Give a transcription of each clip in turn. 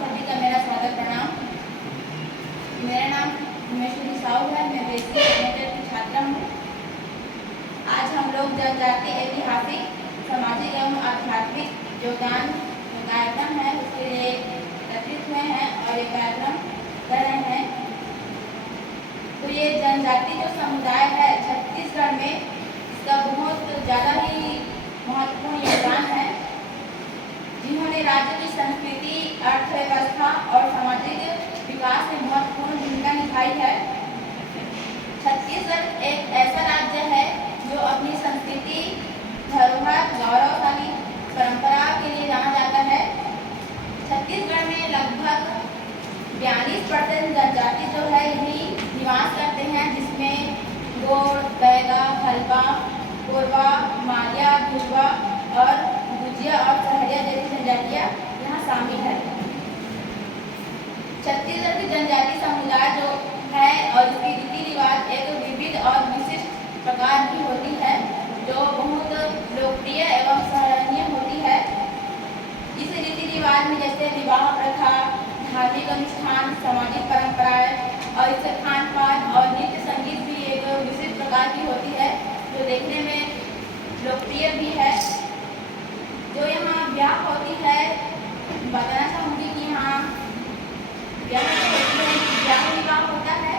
सभी का मेरा स्वागत प्रणाम। मेरा नाम उमेश्वरी साहू है। मैं बेसिक सेकेंडरी की छात्रा हूँ। आज हम लोग जनजातीय ऐतिहासिक, सामाजिक एवं आध्यात्मिक योगदान कार्यक्रम है उसके लिए एकत्रित हुए हैं और ये कार्यक्रम कर रहे हैं। तो ये जनजाति जो समुदाय है छत्तीसगढ़ में, इसका बहुत ज़्यादा ही महत्वपूर्ण योगदान है, जिन्होंने राज्य की संस्कृति, अर्थव्यवस्था और सामाजिक विकास में महत्वपूर्ण भूमिका निभाई है। छत्तीसगढ़ एक ऐसा राज्य है जो अपनी संस्कृति, धरोहर, गौरवशाली परंपरा के लिए जाना जाता है। छत्तीसगढ़ में लगभग 42% जनजाति जो है यही निवास करते हैं, जिसमें गोंड, बैगा, हल्बा, कोरवा, मारिया, दुर्वा और गुजिया और सहरिया जैसी जनजातियाँ यहाँ शामिल है। छत्तीसगढ़ की जनजाति समुदाय जो है और इसकी रीति रिवाज एक विविध और विशिष्ट प्रकार की होती है, जो बहुत लोकप्रिय एवं सराहनीय होती है। इस रीति रिवाज में जैसे विवाह प्रथा, धार्मिक अनुष्ठान, सामाजिक परंपराएं और इससे खान पान और नृत्य संगीत भी एक विशिष्ट प्रकार की होती है, जो देखने में लोकप्रिय भी है। जो यहाँ ब्याह होती है, बताना चाहूँगी कि यहाँ ब्याह विवाह होता है,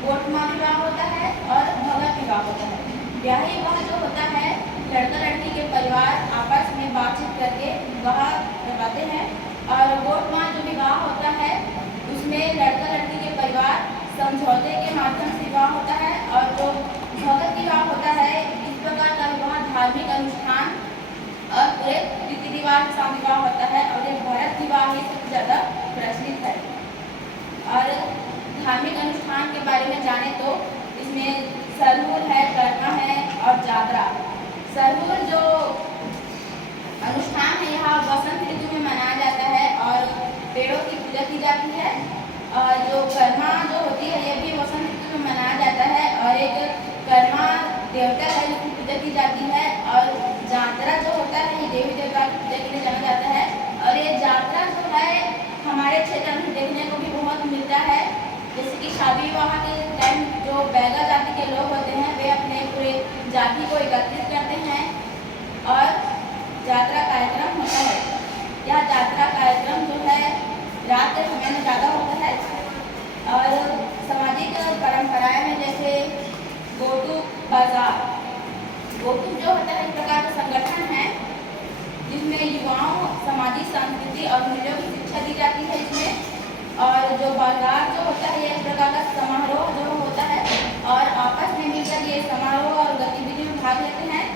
कोटमा विवाह होता है और भगत विवाह होता है। ब्याह विवाह जो होता है, लड़का लड़की के परिवार आपस में बातचीत करके विवाह करवाते हैं, और कोटमा जो विवाह होता है उसमें लड़का लड़की के परिवार समझौते के माध्यम से विवाह होता है। और जो भगत विवाह होता है, इस प्रकार का विवाह धार्मिक अनुष्ठान और पूरे रीति रिवाज का विवाह होता है, और ये भरत विवाह ही सबसे ज़्यादा प्रचलित है। और धार्मिक अनुष्ठान के बारे में जाने तो इसमें सरहुल है, कर्मा है और जागरा। सरहुल जो अनुष्ठान है यहाँ वसंत ऋतु में मनाया जाता है और पेड़ों की पूजा की जाती है। और जो कर्मा जो होती है, ये भी वसंत ऋतु में मनाया जाता है और एक कर्मा देवता है जिसकी पूजा की जाती है। और जातरा जो होता है ये देवी देवता की पूजा के लिए जाना जाता है। और ये जातरा जो है हमारे क्षेत्र में देखने को भी बहुत मिलता है। जैसे कि शादी विवाह के टाइम जो बैगा जाति के लोग होते हैं, वे अपने पूरे जाति को एकत्रित करते हैं और यात्रा कार्यक्रम होता है। यह यात्रा कार्यक्रम जो है रात के समय में ज़्यादा होता है। और सामाजिक परंपराएं में जैसे गोटुक बाजार, गोटुक जो होता है एक प्रकार का संगठन है जिसमें युवाओं सामाजिक संस्कृति और मूल्यों की शिक्षा दी जाती है इसमें। और जो बाजार जो होता है, ये एक प्रकार का समारोह जो होता है और आपस में मिलकर ये समारोह और गतिविधि में भाग लेते हैं।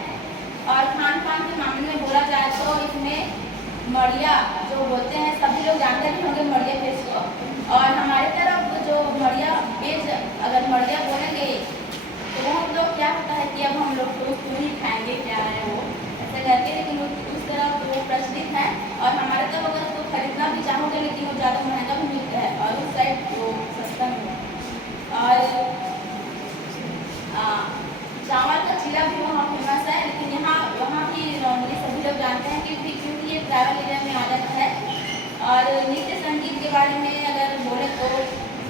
और खान पान के मामले में बोला जाए तो इसमें मड़िया जो बोलते हैं, सभी लोग जानते भी होंगे मड़िया फेस को। और हमारे तरफ जो मड़िया बेच, अगर मड़िया बोलेंगे तो वो हम लोग क्या होता है कि अब हम लोग तो उसको ही खाएंगे, क्या है वो ऐसा करके, लेकिन उस तरफ वो प्रचलित है। और हमारे तरफ अगर उसको खरीदना भी चाहोगे लेकिन वो ज़्यादा महंगा भी मिलता है और उस साइड वो सस्ता मिलता है। और चावल का चिला भी वहाँ फेमस है, लेकिन वहाँ भी नॉर्मली सभी लोग जानते हैं क्योंकि ये ट्रैवल एरिया में आ जाता है। और नृत्य संगीत के बारे में अगर बोले तो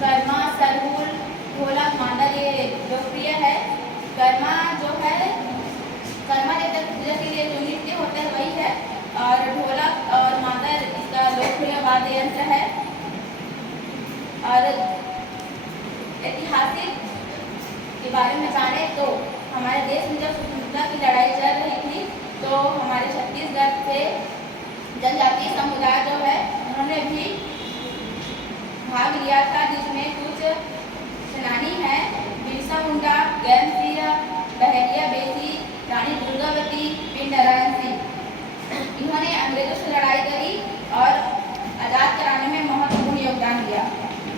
कर्मा, सरहुल, ढोलक, मांडा ये लोकप्रिय है। कर्मा जो है, कर्मा देवता की पूजा के लिए जो नृत्य होता है वही है। और ढोलक और मांडा इसका लोकप्रिय वाद्य यंत्र है। और ऐतिहासिक के बारे में जाने तो हमारे देश में जब स्वतंत्रता की लड़ाई चल रही थी, तो हमारे छत्तीसगढ़ से जनजातीय समुदाय जो है उन्होंने भी भाग लिया था, जिसमें कुछ सेनानी हैं बिरसा मुंडा, ज्ञान सिंह, बहरिया बेसी, रानी दुर्गावती, पिंड नारायण सिंह। इन्होंने अंग्रेजों से लड़ाई करी और आज़ाद कराने में महत्वपूर्ण योगदान दिया।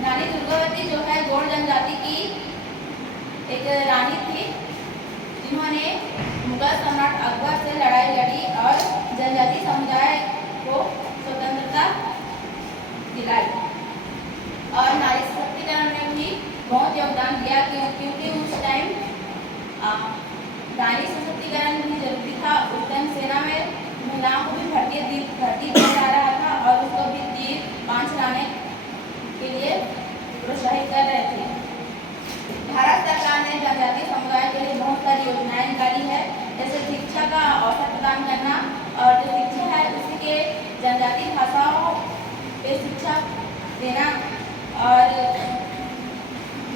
रानी दुर्गावती जो है गोंड जनजाति की एक रानी थी, जिन्होंने मुगल सम्राट अकबर से लड़ाई लड़ी और जनजाति समुदाय को स्वतंत्रता दिलाई। और नारी सशक्तिकरण में भी बहुत योगदान दिया क्योंकि उस टाइम नारी सशक्तिकरण भी जरूरी था। उस टाइम सेना में महिलाओं को भी भर्ती दिया जा रहा था और उसको भी तीर अभियान चलाने के लिए प्रोत्साहित कर रहे थे। भारत सरकार ने जनजातीय समुदाय के लिए बहुत सारी योजनाएं निकाली है, जैसे शिक्षा का अवसर प्रदान करना, और जो शिक्षा है उसके जनजातीय भाषाओं पे शिक्षा देना, और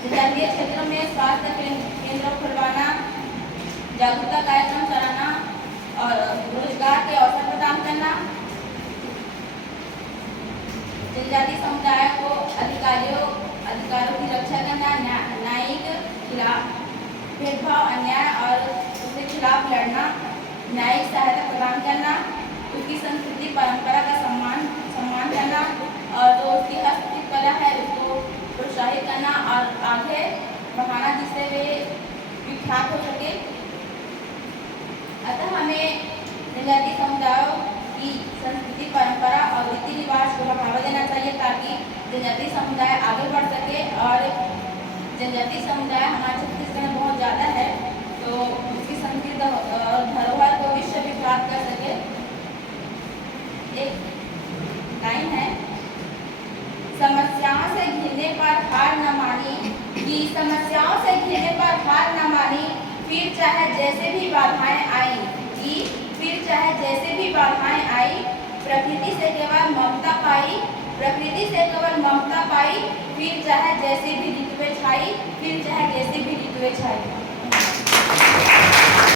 जनजातीय क्षेत्रों में स्वास्थ्य केंद्र खुलवाना, जागरूकता कार्यक्रम चलाना और रोजगार के अवसर प्रदान करना। जनजातीय समुदाय को अधिकारों की रक्षा करना, न्यायिक खिलाफ भेदभाव अन्याय और उसके खिलाफ लड़ना, न्यायिक सहायता प्रदान करना, उसकी संस्कृति परंपरा का सम्मान करना, और जो उसकी हस्तशिल्प कला है उसको प्रोत्साहित करना और आगे बढ़ाना, जिससे वे विख्यात हो सके। अतः हमें जनजातीय समुदायों की संस्कृति परंपरा और रीति रिवाज को बढ़ावा देना चाहिए, ताकि जनजातीय समुदाय आगे बढ़ सके। और जनजातीय समुदाय हमारे छत्तीसगढ़ में बहुत ज़्यादा है, तो उसकी संस्कृति और धरोहर को विश्व विख्यात कर सके। एक लाइन है, समस्याओं से घिरने पर हार न मानी, कि समस्याओं से घिरने पर हार न मानी, फिर चाहे जैसे भी बाधाएं आई, कि फिर चाहे जैसे भी बाधाएं आई, प्रकृति से केवल ममता पाई, प्रकृति से केवल ममता पाई, फिर चाहे जैसे भी ऋतुएं छाई, फिर चाहे जैसे भी ऋतुएं छाई।